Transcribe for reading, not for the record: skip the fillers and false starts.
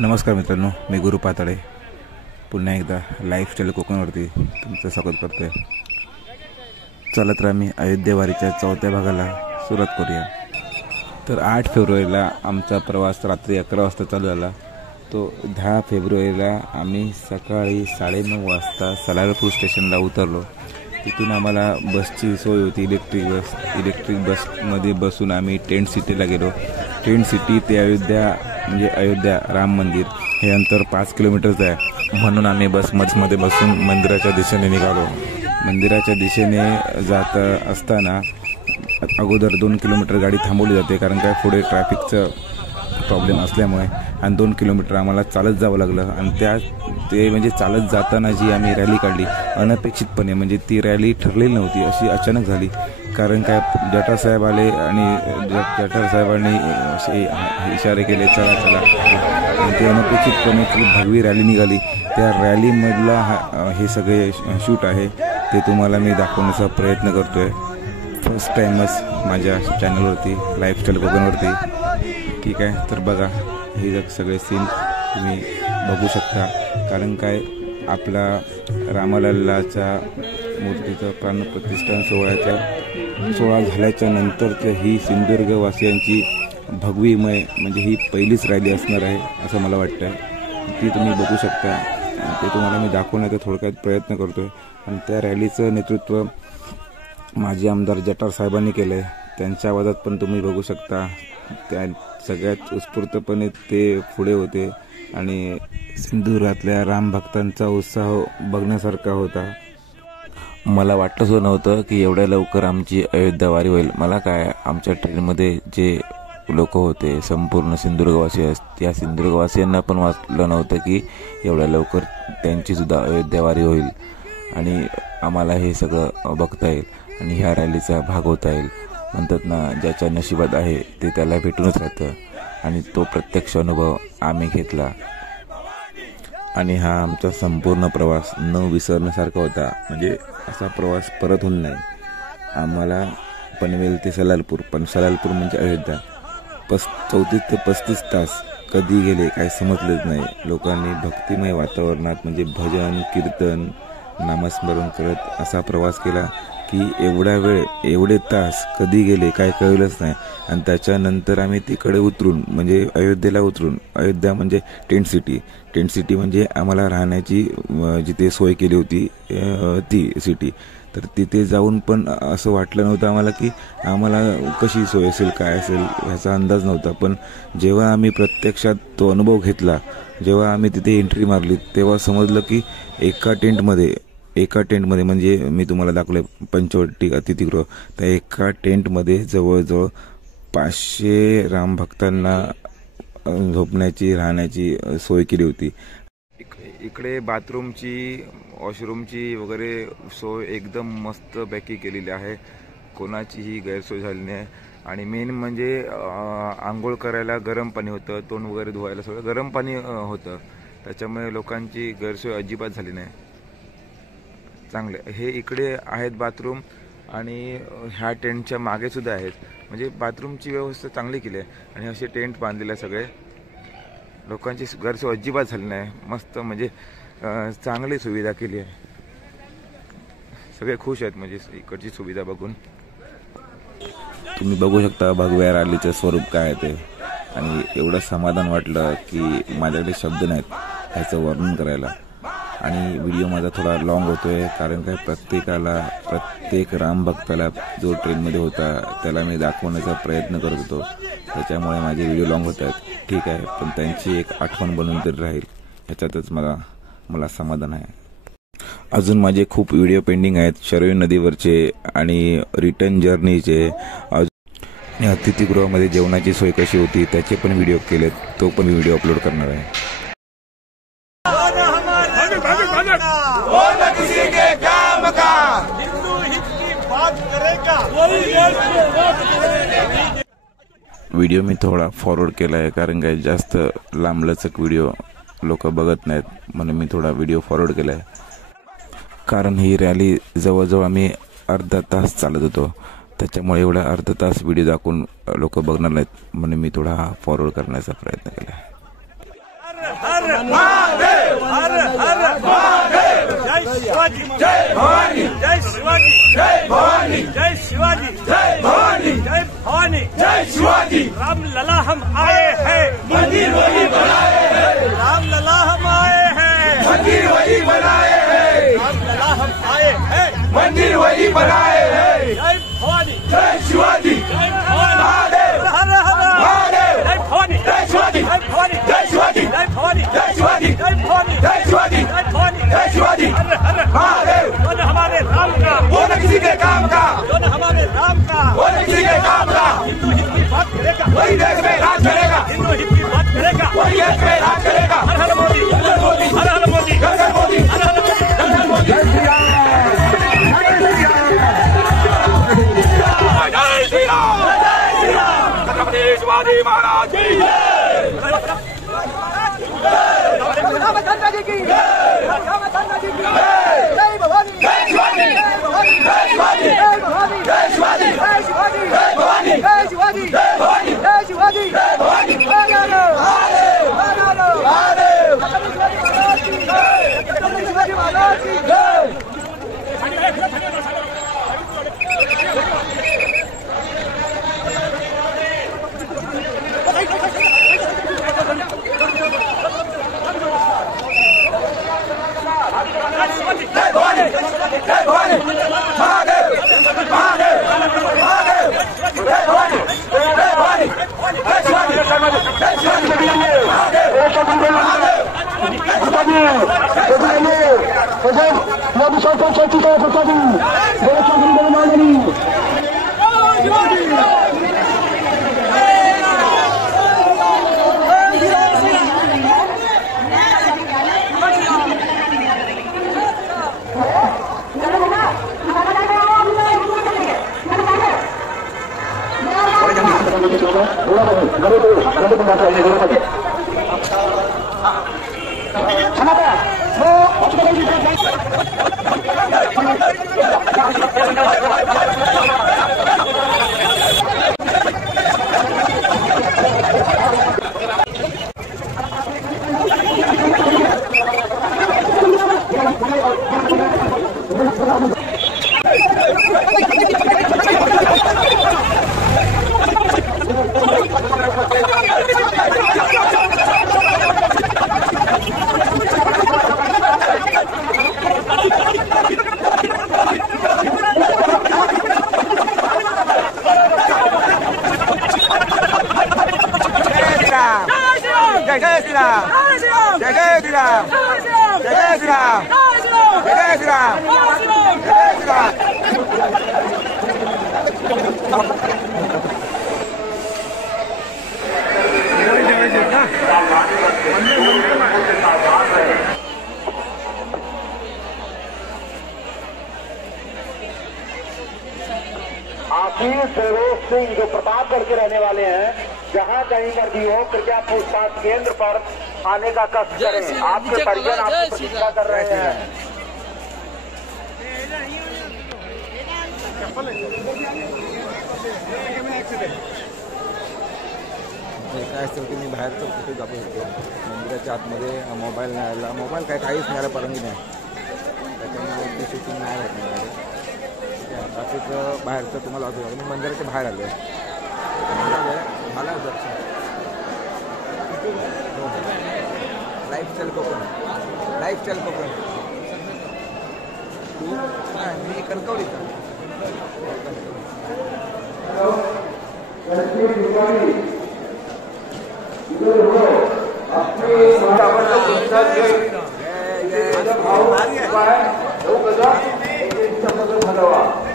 नमस्कार मित्रांनो, मी गुरु पाताळे पुन्हा एकदा लाईफस्टाईल कोकणवरती तुमचं स्वागत करतो आहे. चला तर आम्ही अयोध्या वारीच्या 4थ्या भागाला सुरुवात करूया. तर 8 फेब्रुवारीला आमचा प्रवास रात्री 11 वाजता चालू झाला. तो 10 फेब्रुवारीला आम्ही सकाळी 9:30 वाजता सलारपूर स्टेशनला उतरलो. तिथून आम्हाला बसची सोय होती, इलेक्ट्रिक बसमध्ये बसून आम्ही टेंट सिटीला गेलो. टेंट सिटी ते अयोध्या म्हणजे अयोध्या राम मंदिर हे अंतर 5 किलोमीटरचं आहे. म्हणून आम्ही बसमध्ये बसून मंदिराच्या दिशेने निघालो. मंदिराच्या दिशेने जात असताना अगोदर 2 किलोमीटर गाडी थांबवली जाते, कारण काय पुढे ट्रॅफिकचं प्रॉब्लेम असल्यामुळे, आणि 2 किलोमीटर आम्हाला चालत जावं लागलं. आणि ते म्हणजे चालत जाताना जी आम्ही रॅली काढली अनपेक्षितपणे, म्हणजे ती रॅली ठरलेली नव्हती, अशी अचानक झाली. कारण काय जटार साहेब आले आणि जटार साहेबांनी असे इशारे केले, चला चला, आणि ते अनपेक्षितपणे ती भगवी रॅली निघाली. त्या रॅलीमधला हे सगळे शूट आहे ते तुम्हाला मी दाखवण्याचा प्रयत्न करतो आहे. फर्स्ट टाईमच माझ्या चॅनलवरती लाईफस्टाईल कोकणवरती. ठीक आहे, तर बघा हे सगळे सीन तुम्ही बघू शकता. कारण काय आपला रामलल्लाच्या मूर्तीचं प्राणप्रतिष्ठान सोहळा झाल्याच्या नंतरचं ही सिंधुदुर्गवासियांची भगवीमय म्हणजे ही पहिलीच रॅली असणार आहे असं मला वाटतं. ती तुम्ही बघू शकता. ते तुम्हाला मी दाखवण्याचा थोडक्यात प्रयत्न करतो आहे. आणि त्या रॅलीचं नेतृत्व माजी आमदार जटार साहेबांनी केलं आहे. त्यांच्या आवाजात पण तुम्ही बघू शकता. त्या सगळ्यात उत्स्फूर्तपणे ते पुढे होते आणि सिंधुदुर्गातल्या राम भक्तांचा उत्साह बघण्यासारखा होता. मला वाटतंच नव्हतं की एवढ्या लवकर आमची अयोध्या वारी होईल. मला काय, आमच्या ट्रेनमध्ये जे लोक होते संपूर्ण सिंधुदुर्गवासी, त्या सिंधुदुर्गवासियांना पण वाटलं नव्हतं की एवढ्या लवकर त्यांचीसुद्धा अयोध्या वारी होईल आणि आम्हाला हे सगळं बघता येईल आणि ह्या रॅलीचा भाग होता येईल. म्हणतात ना, ज्याच्या नशिबात आहे ते त्याला भेटूनच राहतं, आणि तो प्रत्यक्ष अनुभव आम्ही घेतला. आणि हा आमचा संपूर्ण प्रवास न विसरण्यासारखा होता. म्हणजे असा प्रवास परत होऊन नाही. आम्हाला पनवेल ते सलारपूर, पण सलारपूर म्हणजे अयोध्या, 34 ते 35 तास कधी गेले काय समजलेच नाही. लोकांनी भक्तिमय वातावरणात म्हणजे भजन कीर्तन नामस्मरण करत असा प्रवास केला की एवढा वेळ एवढे तास कधी गेले काय कळलंच नाही. आणि त्याच्यानंतर आम्ही तिकडे उतरून म्हणजे अयोध्येला उतरून, अयोध्या म्हणजे टेंट सिटी म्हणजे आम्हाला राहण्याची जिथे सोय केली होती ती सिटी. तर तिथे जाऊन पण असं वाटलं नव्हतं आम्हाला की आम्हाला कशी सोय असेल काय असेल ह्याचा अंदाज नव्हता. पण जेव्हा आम्ही प्रत्यक्षात तो अनुभव घेतला, जेव्हा आम्ही तिथे एंट्री मारली, तेव्हा समजलं की एका टेंटमध्ये म्हणजे मी तुम्हाला दाखवलं पंचवटी अतिथीगृह, त्या एका टेंटमध्ये जवळजवळ 500 रामभक्तांना झोपण्याची राहण्याची सोय केली होती. इकडे बाथरूमची वॉशरूमची वगैरे सोय एकदम मस्त पैकी केलेली आहे. कोणाचीही गैरसोय झाली नाही. आणि मेन म्हणजे आंघोळ करायला गरम पाणी होतं, तोंड वगैरे धुवायला सगळं गरम पाणी होतं. त्याच्यामुळे लोकांची गैरसोय अजिबात झाली नाही. चांगले हे इकडे आहेत बाथरूम, आणि ह्या टेंटच्या मागे सुद्धा आहेत. म्हणजे बाथरूमची व्यवस्था चांगली केली आहे. आणि असे टेंट बांधलेले सगळे, लोकांची गैरसोय अजिबात झाली नाही. मस्त म्हणजे चांगली सुविधा केली आहे. सगळे खुश आहेत म्हणजे इकडची सुविधा बघून. तुम्ही बघू शकता भगव्या रॅलीचं स्वरूप काय आहे ते. आणि एवढं समाधान वाटलं की माझ्याकडे शब्द नाहीत ह्याचं वर्णन करायला. आणि व्हिडिओ माझा थोडा लॉंग होतोय, कारण काय प्रत्येक रामभक्ताला जो ट्रेनमध्ये होता त्याला मी दाखवण्याचा प्रयत्न करत होतो. त्याच्यामुळे माझे व्हिडिओ लॉंग होत आहेत. ठीक आहे, पण त्यांची एक आठवण बनून तरी राहील ह्याच्यातच मला समाधान आहे. अजून माझे खूप व्हिडिओ पेंडिंग आहेत, शरयू नदीवरचे आणि रिटर्न जर्नीचे. आणि अतिथीगृहामध्ये जेवणाची सोय कशी होती त्याचे पण व्हिडिओ केलेत, तो पण व्हिडिओ अपलोड करणार आहे. व्हिडिओ मी थोडा फॉरवर्ड केला आहे, कारण काय जास्त लांबलचक व्हिडिओ लोक बघत नाहीत, म्हणून मी थोडा व्हिडिओ फॉरवर्ड केला आहे. कारण ही रॅली जवळजवळ आम्ही अर्धा तास चालत होतो, त्याच्यामुळे एवढा अर्धा तास व्हिडिओ दाखवून लोक बघणार नाहीत, म्हणून मी थोडा फॉरवर्ड करण्याचा प्रयत्न केला. शिवाजी जय भवानी जय शिवाजी जय भवानी जय शिवाजी जय भवानी जय भवानी जय शिवाजी राम लला हम आए हैं मंदिर वही बनाए हैं राम लला हम आए हैं मंदिर वही बनाए हैं राम लला हम आए हैं मंदिर वही बनाए हैं जय भवानी जय शिवाजी जय भवानी महादेव हर हर महादेव जय भवानी जय शिवाजी जय भवानी जय शिवाजी जय भवानी जय शिवाजी जय भवानी जय शिवाजी जय भवानी जय शिवाजी हर हर महादेव जो न हमारे राम का वो न किसी के काम का जो न हमारे राम का वो न किसी के काम का हिंदू हित की बात करेगा वही देश में राज करेगा हिंदू हित की बात करेगा वही देश में राज करेगा हर हर मोदी हर हर मोदी हर हर मोदी हर हर मोदी हर हर मोदी हर हर मोदी जय श्री राम जय श्री राम छत्रपति शिवाजी महाराज की जय रामचंद्र जी की रामचंद्र जी की जय भवानी जय शिवाजी जय भवानी जय शिवाजी जय भवानी जय शिवाजी जय शिवाजी जय भवानी जय शिवाजी जय भवानी जय शिवाजी जय भवानी महादेव महादेव महादेव छत्रपति शिवाजी महाराज की जय जय भवानी जय भवानी महादेव महादेव महादेव जय भवानी जय भवानी जय शिवाजी जय शिवाजी महादेव आखिर फिरोज सिंह जो प्रतापगढ़ के रहने वाले हैं, जहाँ कहीं पर भी हो कृपया पूछताछ केंद्र पर आने का कष्ट करें। आपके परिजन आपकी प्रतीक्षा कर रहे हैं। काय असतं की मी बाहेरचं कुठे दाखवू शकतो मंदिराच्या आतमध्ये मोबाईल नाही आला मोबाईल काय काहीच नाही आला परवानगी नाही त्याच्यामुळे ते शूटिंग नाही होत नाही बाकीचं बाहेरचं तुम्हाला वाटू मी मंदिराच्या बाहेर आलो आहे झालं दर्शन लाईफस्टाईल कोकण मी कणकवलीचा अपने